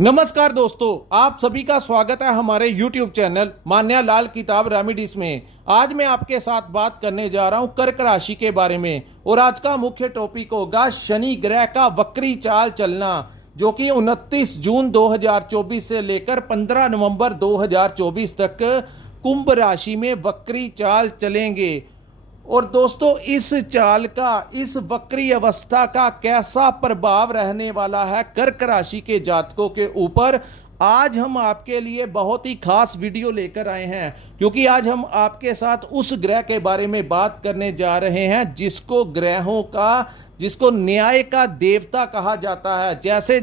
नमस्कार दोस्तों, आप सभी का स्वागत है हमारे YouTube चैनल मान्या लाल किताब रेमेडीज में। आज मैं आपके साथ बात करने जा रहा हूं कर्क राशि के बारे में और आज का मुख्य टॉपिक होगा शनि ग्रह का वक्री चाल चलना, जो कि 29 जून 2024 से लेकर 15 नवंबर 2024 तक कुंभ राशि में वक्री चाल चलेंगे। और दोस्तों, इस चाल का, इस वक्री अवस्था का कैसा प्रभाव रहने वाला है कर्क राशि के जातकों के ऊपर, आज हम आपके लिए बहुत ही खास वीडियो लेकर आए हैं। क्योंकि आज हम आपके साथ उस ग्रह के बारे में बात करने जा रहे हैं जिसको ग्रहों का, जिसको न्याय का देवता कहा जाता है। जैसे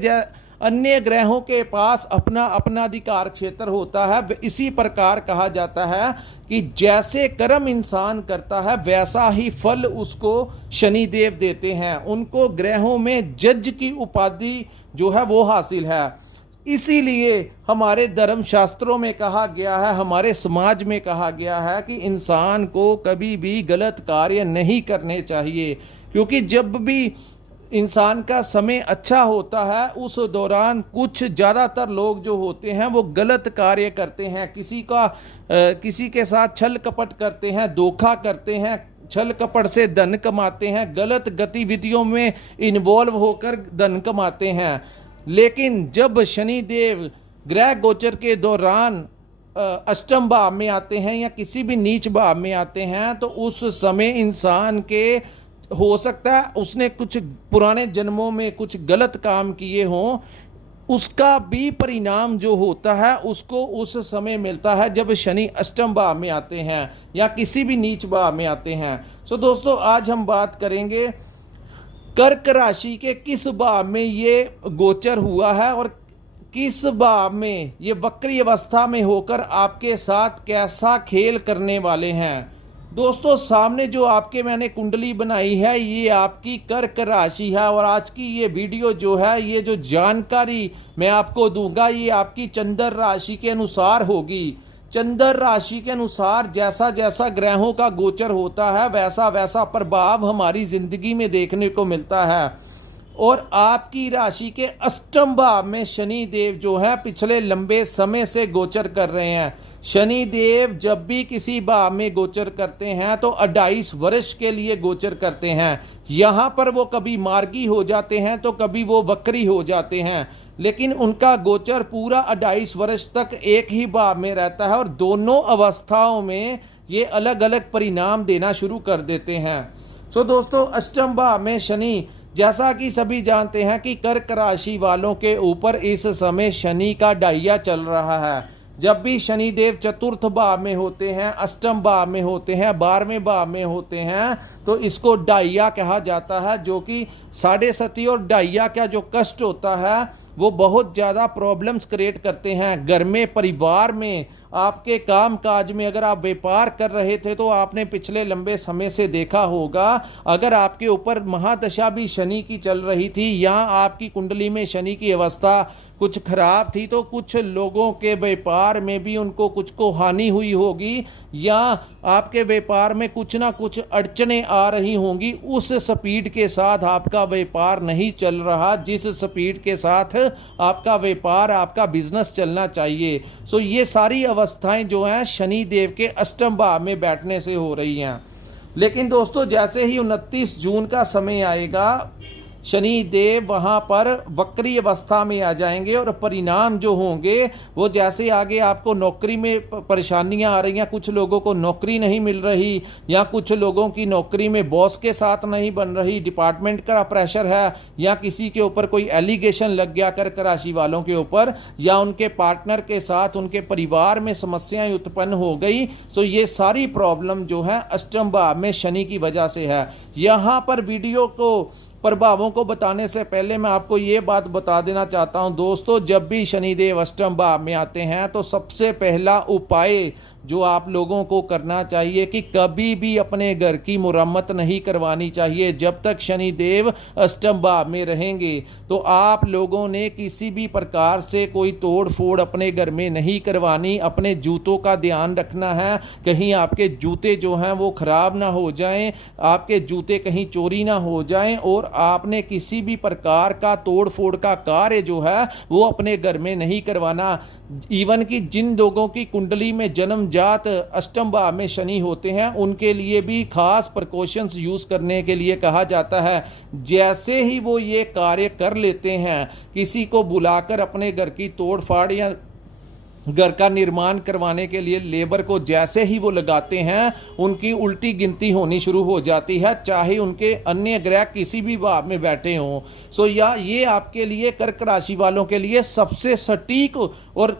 अन्य ग्रहों के पास अपना अपना अधिकार क्षेत्र होता है, इसी प्रकार कहा जाता है कि जैसे कर्म इंसान करता है वैसा ही फल उसको शनिदेव देते हैं। उनको ग्रहों में जज की उपाधि जो है वो हासिल है। इसीलिए हमारे धर्म शास्त्रों में कहा गया है, हमारे समाज में कहा गया है कि इंसान को कभी भी गलत कार्य नहीं करने चाहिए। क्योंकि जब भी इंसान का समय अच्छा होता है उस दौरान कुछ ज़्यादातर लोग जो होते हैं वो गलत कार्य करते हैं, किसी के साथ छल कपट करते हैं, धोखा करते हैं, छल कपट से धन कमाते हैं, गलत गतिविधियों में इन्वॉल्व होकर धन कमाते हैं। लेकिन जब शनिदेव ग्रह गोचर के दौरान अष्टम भाव में आते हैं या किसी भी नीच भाव में आते हैं तो उस समय इंसान के, हो सकता है उसने कुछ पुराने जन्मों में कुछ गलत काम किए हों, उसका भी परिणाम जो होता है उसको उस समय मिलता है जब शनि अष्टम भाव में आते हैं या किसी भी नीच भाव में आते हैं। सो दोस्तों, आज हम बात करेंगे कर्क राशि के किस भाव में ये गोचर हुआ है और किस भाव में ये वक्री अवस्था में होकर आपके साथ कैसा खेल करने वाले हैं। दोस्तों, सामने जो आपके मैंने कुंडली बनाई है ये आपकी कर्क राशि है और आज की ये वीडियो जो है, ये जो जानकारी मैं आपको दूंगा ये आपकी चंद्र राशि के अनुसार होगी। चंद्र राशि के अनुसार जैसा जैसा ग्रहों का गोचर होता है वैसा वैसा प्रभाव हमारी जिंदगी में देखने को मिलता है। और आपकी राशि के अष्टम भाव में शनि देव जो है पिछले लंबे समय से गोचर कर रहे हैं। शनि देव जब भी किसी भाव में गोचर करते हैं तो 28 वर्ष के लिए गोचर करते हैं। यहाँ पर वो कभी मार्गी हो जाते हैं तो कभी वो वक्री हो जाते हैं, लेकिन उनका गोचर पूरा 28 वर्ष तक एक ही भाव में रहता है और दोनों अवस्थाओं में ये अलग अलग परिणाम देना शुरू कर देते हैं। सो दोस्तों, अष्टम भाव में शनि, जैसा कि सभी जानते हैं कि कर्क राशि वालों के ऊपर इस समय शनि का डाइया चल रहा है। जब भी शनिदेव चतुर्थ भाव में होते हैं, अष्टम भाव में होते हैं, 12वें भाव में होते हैं तो इसको डाइया कहा जाता है, जो कि साढ़े सती और डाइया का जो कष्ट होता है वो बहुत ज़्यादा प्रॉब्लम्स क्रिएट करते हैं घर में, परिवार में, आपके काम काज में। अगर आप व्यापार कर रहे थे तो आपने पिछले लंबे समय से देखा होगा, अगर आपके ऊपर महादशा भी शनि की चल रही थी या आपकी कुंडली में शनि की अवस्था कुछ खराब थी तो कुछ लोगों के व्यापार में भी उनको कुछ को हानि हुई होगी या आपके व्यापार में कुछ ना कुछ अड़चनें आ रही होंगी। उस स्पीड के साथ आपका व्यापार नहीं चल रहा जिस स्पीड के साथ आपका व्यापार, आपका बिजनेस चलना चाहिए। सो ये सारी अवस्थाएं जो हैं शनि देव के अष्टम भाव में बैठने से हो रही हैं। लेकिन दोस्तों, जैसे ही 29 जून का समय आएगा शनि देव वहाँ पर वक्री अवस्था में आ जाएंगे और परिणाम जो होंगे वो, जैसे आगे आपको नौकरी में परेशानियाँ आ रही हैं, कुछ लोगों को नौकरी नहीं मिल रही या कुछ लोगों की नौकरी में बॉस के साथ नहीं बन रही, डिपार्टमेंट का प्रेशर है या किसी के ऊपर कोई एलिगेशन लग गया कर्क राशि वालों के ऊपर या उनके पार्टनर के साथ उनके परिवार में समस्याएं उत्पन्न हो गई। तो ये सारी प्रॉब्लम जो है अष्टम भाव में शनि की वजह से है। यहाँ पर वीडियो को प्रभावों को बताने से पहले मैं आपको ये बात बता देना चाहता हूं दोस्तों, जब भी शनिदेव अष्टम भाव में आते हैं तो सबसे पहला उपाय जो आप लोगों को करना चाहिए कि कभी भी अपने घर की मुरम्मत नहीं करवानी चाहिए जब तक शनिदेव अष्टम भाव में रहेंगे। तो आप लोगों ने किसी भी प्रकार से कोई तोड़ फोड़ अपने घर में नहीं करवानी। अपने जूतों का ध्यान रखना है, कहीं आपके जूते जो हैं वो खराब ना हो जाएं, आपके जूते कहीं चोरी ना हो जाएं, और आपने किसी भी प्रकार का तोड़ फोड़ का कार्य जो है वो अपने घर में नहीं करवाना। इवन कि जिन लोगों की कुंडली में जन्मजात अष्टम भाव में शनि होते हैं उनके लिए भी खास प्रिकॉशंस यूज करने के लिए कहा जाता है। जैसे ही वो ये कार्य कर लेते हैं, किसी को बुलाकर अपने घर की तोड़ फाड़ या घर का निर्माण करवाने के लिए लेबर को जैसे ही वो लगाते हैं, उनकी उल्टी गिनती होनी शुरू हो जाती है, चाहे उनके अन्य ग्रह किसी भी भाव में बैठे हों। सो या ये आपके लिए कर्क राशि वालों के लिए सबसे सटीक और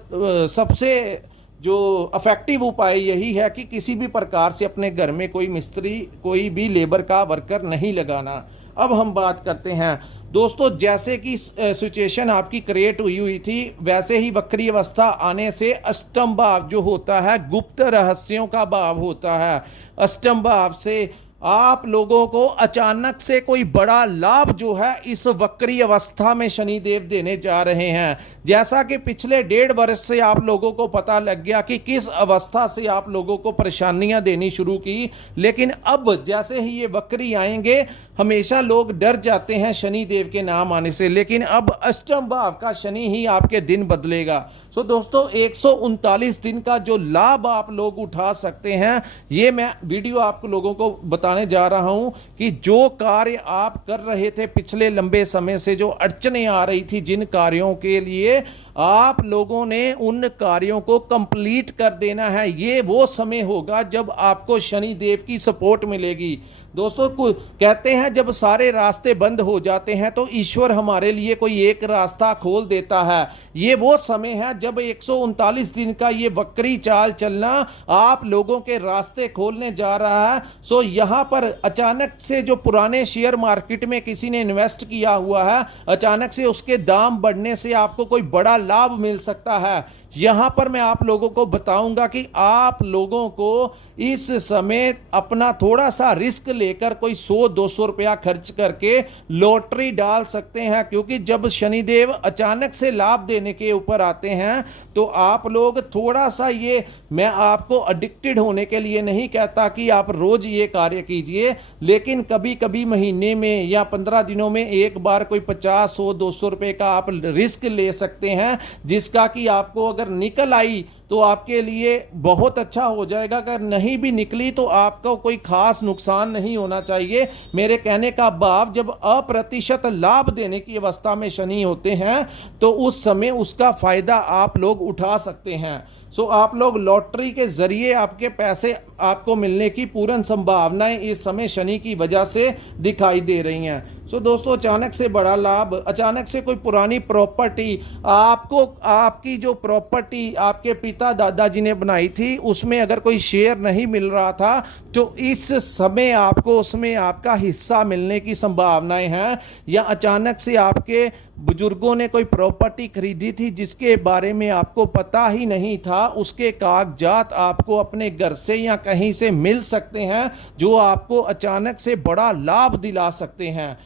सबसे जो अफेक्टिव उपाय यही है कि किसी भी प्रकार से अपने घर में कोई मिस्त्री, कोई भी लेबर का वर्कर नहीं लगाना। अब हम बात करते हैं दोस्तों, जैसे कि सिचुएशन आपकी क्रिएट हुई थी, वैसे ही वक्री अवस्था आने से अष्टम भाव जो होता है गुप्त रहस्यों का भाव होता है। अष्टम भाव से आप लोगों को अचानक से कोई बड़ा लाभ जो है इस वक्री अवस्था में शनिदेव देने जा रहे हैं। जैसा कि पिछले 1.5 वर्ष से आप लोगों को पता लग गया कि किस अवस्था से आप लोगों को परेशानियां देनी शुरू की, लेकिन अब जैसे ही ये वक्री आएंगे, हमेशा लोग डर जाते हैं शनिदेव के नाम आने से, लेकिन अब अष्टम भाव का शनि ही आपके दिन बदलेगा। सो दोस्तों 139 दिन का जो लाभ आप लोग उठा सकते हैं, ये मैं वीडियो आप लोगों को बताने जा रहा हूं कि जो कार्य आप कर रहे थे पिछले लंबे समय से, जो अड़चनें आ रही थी जिन कार्यों के लिए, आप लोगों ने उन कार्यों को कंप्लीट कर देना है। ये वो समय होगा जब आपको शनि देव की सपोर्ट मिलेगी। दोस्तों कहते हैं जब सारे रास्ते बंद हो जाते हैं तो ईश्वर हमारे लिए कोई एक रास्ता खोल देता है। ये वो समय है जब 139 दिन का ये वक्री चाल चलना आप लोगों के रास्ते खोलने जा रहा है। सो यहाँ पर अचानक से जो पुराने शेयर मार्केट में किसी ने इन्वेस्ट किया हुआ है, अचानक से उसके दाम बढ़ने से आपको कोई बड़ा लाभ मिल सकता है। यहां पर मैं आप लोगों को बताऊंगा कि आप लोगों को इस समय अपना थोड़ा सा रिस्क लेकर कोई 100-200 रुपया खर्च करके लॉटरी डाल सकते हैं, क्योंकि जब शनिदेव अचानक से लाभ देने के ऊपर आते हैं तो आप लोग थोड़ा सा, ये मैं आपको एडिक्टेड होने के लिए नहीं कहता कि आप रोज ये कार्य कीजिए, लेकिन कभी कभी महीने में या 15 दिनों में एक बार कोई 50, 100, 200 रुपए का आप रिस्क ले सकते हैं, जिसका कि आपको अगर निकल आई तो आपके लिए बहुत अच्छा हो जाएगा। अगर नहीं भी निकली तो आपको कोई खास नुकसान नहीं होना चाहिए। मेरे कहने का भाव, जब अप्रतिशत लाभ देने की अवस्था में शनि होते हैं तो उस समय उसका फायदा आप लोग उठा सकते हैं। सो आप लोग लॉटरी के जरिए आपके पैसे आपको मिलने की पूर्ण संभावनाएं इस समय शनि की वजह से दिखाई दे रही हैं। सो दोस्तों अचानक से बड़ा लाभ, अचानक से कोई पुरानी प्रॉपर्टी आपको, आपकी जो प्रॉपर्टी आपके पिता दादाजी ने बनाई थी उसमें अगर कोई शेयर नहीं मिल रहा था तो इस समय आपको उसमें आपका हिस्सा मिलने की संभावनाएं हैं। या अचानक से आपके बुजुर्गों ने कोई प्रॉपर्टी खरीदी थी जिसके बारे में आपको पता ही नहीं था, उसके कागजात आपको अपने घर से या कहीं से मिल सकते हैं जो आपको अचानक से बड़ा लाभ दिला सकते हैं।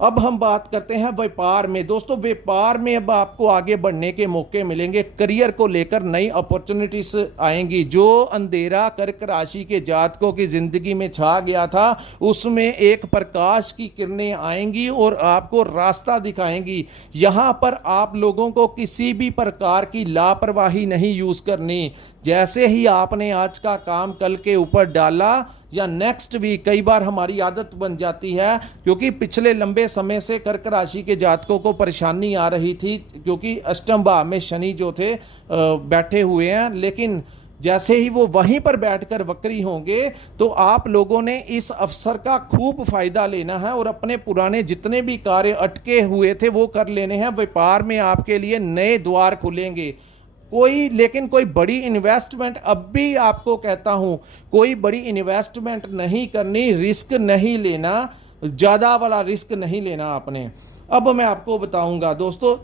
अब हम बात करते हैं व्यापार में। दोस्तों व्यापार में अब आपको आगे बढ़ने के मौके मिलेंगे, करियर को लेकर नई अपॉर्चुनिटीज आएंगी। जो अंधेरा कर्क राशि के जातकों की जिंदगी में छा गया था उसमें एक प्रकाश की किरणें आएंगी और आपको रास्ता दिखाएंगी। यहां पर आप लोगों को किसी भी प्रकार की लापरवाही नहीं यूज करनी। जैसे ही आपने आज का काम कल के ऊपर डाला या नेक्स्ट वीक, कई बार हमारी आदत बन जाती है, क्योंकि पिछले लंबे समय से कर्क राशि के जातकों को परेशानी आ रही थी, क्योंकि अष्टम भाव में शनि जो थे बैठे हुए हैं, लेकिन जैसे ही वो वहीं पर बैठकर वक्री होंगे तो आप लोगों ने इस अवसर का खूब फायदा लेना है और अपने पुराने जितने भी कार्य अटके हुए थे वो कर लेने हैं। व्यापार में आपके लिए नए द्वार खुलेंगे। लेकिन कोई बड़ी इन्वेस्टमेंट, अब भी आपको कहता हूं, कोई बड़ी इन्वेस्टमेंट नहीं करनी, रिस्क नहीं लेना, ज़्यादा वाला रिस्क नहीं लेना आपने। अब मैं आपको बताऊंगा दोस्तों,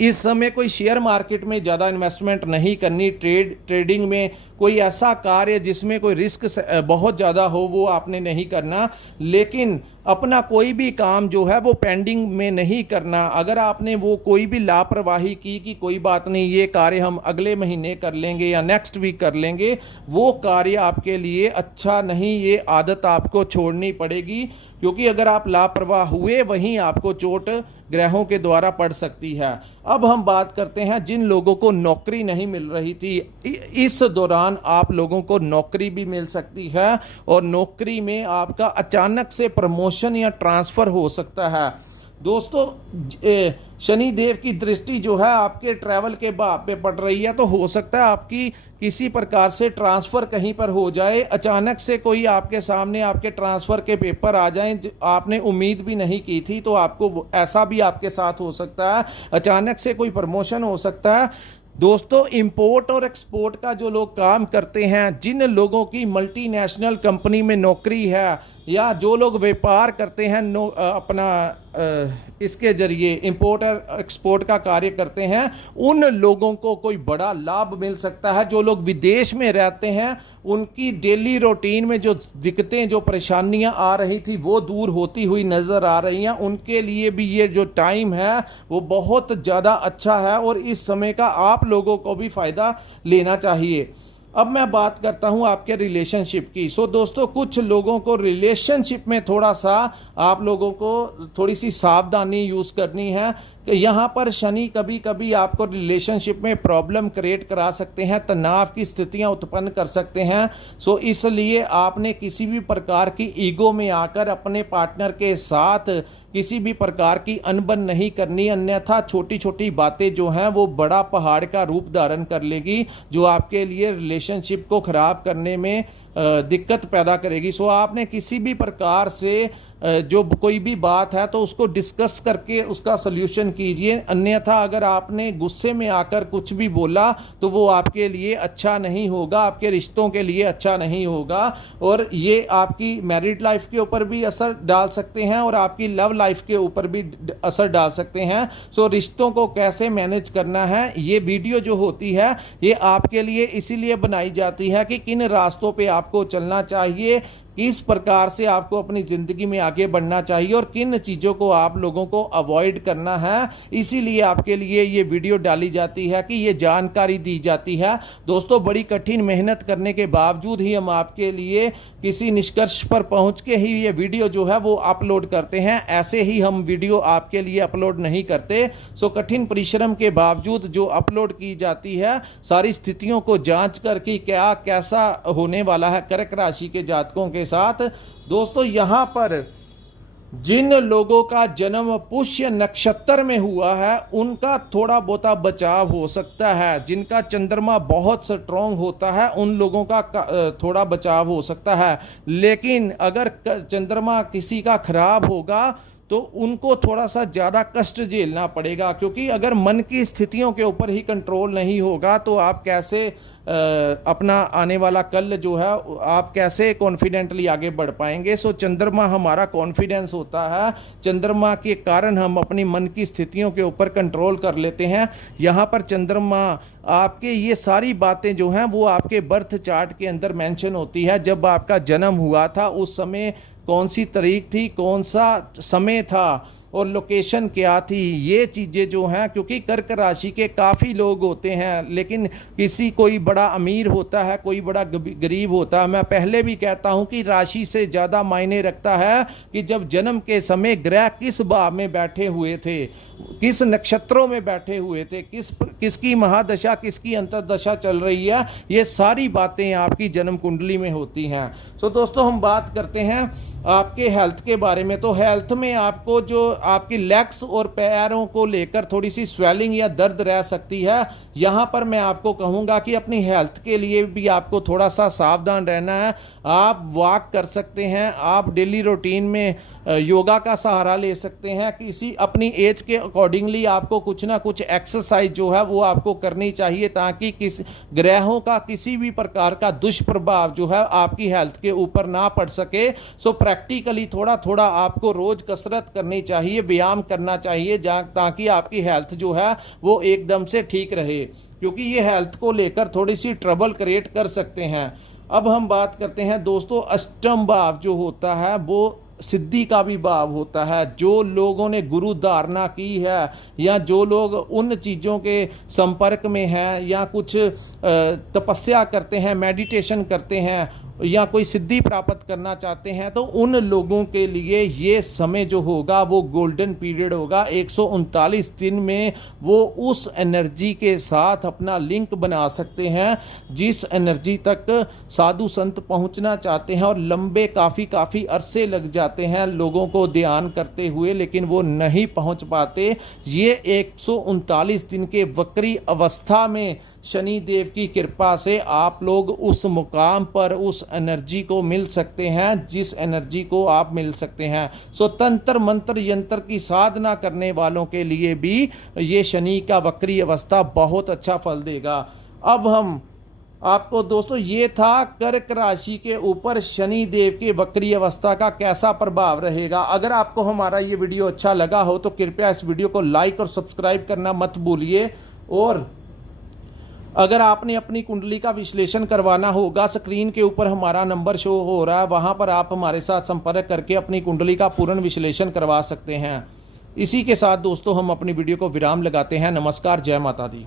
इस समय कोई शेयर मार्केट में ज़्यादा इन्वेस्टमेंट नहीं करनी, ट्रेडिंग में कोई ऐसा कार्य जिसमें कोई रिस्क बहुत ज़्यादा हो वो आपने नहीं करना। लेकिन अपना कोई भी काम जो है वो पेंडिंग में नहीं करना। अगर आपने वो कोई भी लापरवाही की कि कोई बात नहीं ये कार्य हम अगले महीने कर लेंगे या नेक्स्ट वीक कर लेंगे, वो कार्य आपके लिए अच्छा नहीं। ये आदत आपको छोड़नी पड़ेगी, क्योंकि अगर आप लापरवाह हुए वहीं आपको चोट ग्रहों के द्वारा पड़ सकती है। अब हम बात करते हैं जिन लोगों को नौकरी नहीं मिल रही थी, इस दौरान आप लोगों को नौकरी भी मिल सकती है और नौकरी में आपका अचानक से प्रमोशन या ट्रांसफ़र हो सकता है। दोस्तों, शनि देव की दृष्टि जो है आपके ट्रैवल के बाब पे पड़ रही है, तो हो सकता है आपकी किसी प्रकार से ट्रांसफ़र कहीं पर हो जाए। अचानक से कोई आपके सामने आपके ट्रांसफ़र के पेपर आ जाएं, आपने उम्मीद भी नहीं की थी, तो आपको ऐसा भी आपके साथ हो सकता है। अचानक से कोई प्रमोशन हो सकता है। दोस्तों, इंपोर्ट और एक्सपोर्ट का जो लोग काम करते हैं, जिन लोगों की मल्टीनेशनल कंपनी में नौकरी है या जो लोग व्यापार करते हैं इसके जरिए इंपोर्ट और एक्सपोर्ट का कार्य करते हैं, उन लोगों को कोई बड़ा लाभ मिल सकता है। जो लोग विदेश में रहते हैं उनकी डेली रूटीन में जो दिक्कतें, जो परेशानियां आ रही थी वो दूर होती हुई नज़र आ रही हैं। उनके लिए भी ये जो टाइम है वो बहुत ज़्यादा अच्छा है और इस समय का आप लोगों को भी फ़ायदा लेना चाहिए। अब मैं बात करता हूं आपके रिलेशनशिप की। दोस्तों, कुछ लोगों को रिलेशनशिप में थोड़ा सा आप लोगों को थोड़ी सी सावधानी यूज़ करनी है कि यहाँ पर शनि कभी कभी आपको रिलेशनशिप में प्रॉब्लम क्रिएट करा सकते हैं, तनाव की स्थितियाँ उत्पन्न कर सकते हैं। इसलिए आपने किसी भी प्रकार की ईगो में आकर अपने पार्टनर के साथ किसी भी प्रकार की अनबन नहीं करनी, अन्यथा छोटी छोटी बातें जो हैं वो बड़ा पहाड़ का रूप धारण कर लेगी, जो आपके लिए रिलेशनशिप को ख़राब करने में दिक्कत पैदा करेगी। आपने किसी भी प्रकार से जो कोई भी बात है तो उसको डिस्कस करके उसका सल्यूशन कीजिए, अन्यथा अगर आपने गुस्से में आकर कुछ भी बोला तो वो आपके लिए अच्छा नहीं होगा, आपके रिश्तों के लिए अच्छा नहीं होगा और ये आपकी मैरिड लाइफ के ऊपर भी असर डाल सकते हैं और आपकी लव लाइफ के ऊपर भी असर डाल सकते हैं। रिश्तों को कैसे मैनेज करना है, ये वीडियो जो होती है ये आपके लिए इसीलिए बनाई जाती है कि किन रास्तों पे आपको चलना चाहिए, किस प्रकार से आपको अपनी ज़िंदगी में आगे बढ़ना चाहिए और किन चीज़ों को आप लोगों को अवॉइड करना है। इसीलिए आपके लिए ये वीडियो डाली जाती है कि ये जानकारी दी जाती है। दोस्तों, बड़ी कठिन मेहनत करने के बावजूद ही हम आपके लिए किसी निष्कर्ष पर पहुंच के ही ये वीडियो जो है वो अपलोड करते हैं। ऐसे ही हम वीडियो आपके लिए अपलोड नहीं करते। कठिन परिश्रम के बावजूद जो अपलोड की जाती है, सारी स्थितियों को जांच कर कि क्या कैसा होने वाला है कर्क राशि के जातकों के साथ। दोस्तों, यहाँ पर जिन लोगों का जन्म पुष्य नक्षत्र में हुआ है उनका थोड़ा बहुता बचाव हो सकता है। जिनका चंद्रमा बहुत स्ट्रॉन्ग होता है उन लोगों का थोड़ा बचाव हो सकता है, लेकिन अगर चंद्रमा किसी का खराब होगा तो उनको थोड़ा सा ज़्यादा कष्ट झेलना पड़ेगा, क्योंकि अगर मन की स्थितियों के ऊपर ही कंट्रोल नहीं होगा तो आप कैसे अपना आने वाला कल जो है आप कैसे कॉन्फिडेंटली आगे बढ़ पाएंगे। चंद्रमा हमारा कॉन्फिडेंस होता है, चंद्रमा के कारण हम अपनी मन की स्थितियों के ऊपर कंट्रोल कर लेते हैं। यहाँ पर चंद्रमा आपके ये सारी बातें जो हैं वो आपके बर्थ चार्ट के अंदर मेंशन होती है। जब आपका जन्म हुआ था उस समय कौन सी तारीख थी, कौन सा समय था और लोकेशन क्या थी, ये चीज़ें जो हैं, क्योंकि कर्क राशि के काफ़ी लोग होते हैं लेकिन कोई बड़ा अमीर होता है, कोई बड़ा गरीब होता है। मैं पहले भी कहता हूं कि राशि से ज़्यादा मायने रखता है कि जब जन्म के समय ग्रह किस भाव में बैठे हुए थे, किस नक्षत्रों में बैठे हुए थे, किसकी महादशा किसकी अंतर्दशा चल रही है, ये सारी बातें आपकी जन्म कुंडली में होती हैं। दोस्तों, हम बात करते हैं आपके हेल्थ के बारे में। हेल्थ में आपको जो आपकी लेग्स और पैरों को लेकर थोड़ी सी स्वेलिंग या दर्द रह सकती है। यहाँ पर मैं आपको कहूँगा कि अपनी हेल्थ के लिए भी आपको थोड़ा सा सावधान रहना है। आप वॉक कर सकते हैं, आप डेली रूटीन में योगा का सहारा ले सकते हैं। किसी अपनी एज के अकॉर्डिंगली आपको कुछ ना कुछ एक्सरसाइज जो है वो आपको करनी चाहिए, ताकि किस ग्रहों का किसी भी प्रकार का दुष्प्रभाव जो है आपकी हेल्थ के ऊपर ना पड़ सके। सो प्रैक्टिकली थोड़ा थोड़ा आपको रोज कसरत करनी चाहिए, व्यायाम करना चाहिए, ताकि आपकी हेल्थ जो है वो एकदम से ठीक रहे, क्योंकि ये हेल्थ को लेकर थोड़ी सी ट्रबल क्रिएट कर सकते हैं। अब हम बात करते हैं दोस्तों, अष्टम भाव जो होता है वो सिद्धि का भी भाव होता है। जो लोगों ने गुरु धारणा की है या जो लोग उन चीज़ों के संपर्क में हैं या कुछ तपस्या करते हैं, मेडिटेशन करते हैं या कोई सिद्धि प्राप्त करना चाहते हैं, तो उन लोगों के लिए ये समय जो होगा वो गोल्डन पीरियड होगा। 139 दिन में वो उस एनर्जी के साथ अपना लिंक बना सकते हैं जिस एनर्जी तक साधु संत पहुंचना चाहते हैं, और लंबे काफ़ी अरसे लग जाते हैं लोगों को ध्यान करते हुए, लेकिन वो नहीं पहुंच पाते। ये 139 दिन के वक्री अवस्था में शनि देव की कृपा से आप लोग उस मुकाम पर उस एनर्जी को मिल सकते हैं जिस एनर्जी को आप मिल सकते हैं। सो तंत्र मंत्र यंत्र की साधना करने वालों के लिए भी ये शनि का वक्री अवस्था बहुत अच्छा फल देगा। अब हम आपको दोस्तों, ये था कर्क राशि के ऊपर शनि देव के वक्री अवस्था का कैसा प्रभाव रहेगा। अगर आपको हमारा ये वीडियो अच्छा लगा हो तो कृपया इस वीडियो को लाइक और सब्सक्राइब करना मत भूलिए। और अगर आपने अपनी कुंडली का विश्लेषण करवाना होगा, स्क्रीन के ऊपर हमारा नंबर शो हो रहा है, वहां पर आप हमारे साथ संपर्क करके अपनी कुंडली का पूर्ण विश्लेषण करवा सकते हैं। इसी के साथ दोस्तों हम अपनी वीडियो को विराम लगाते हैं। नमस्कार, जय माता दी।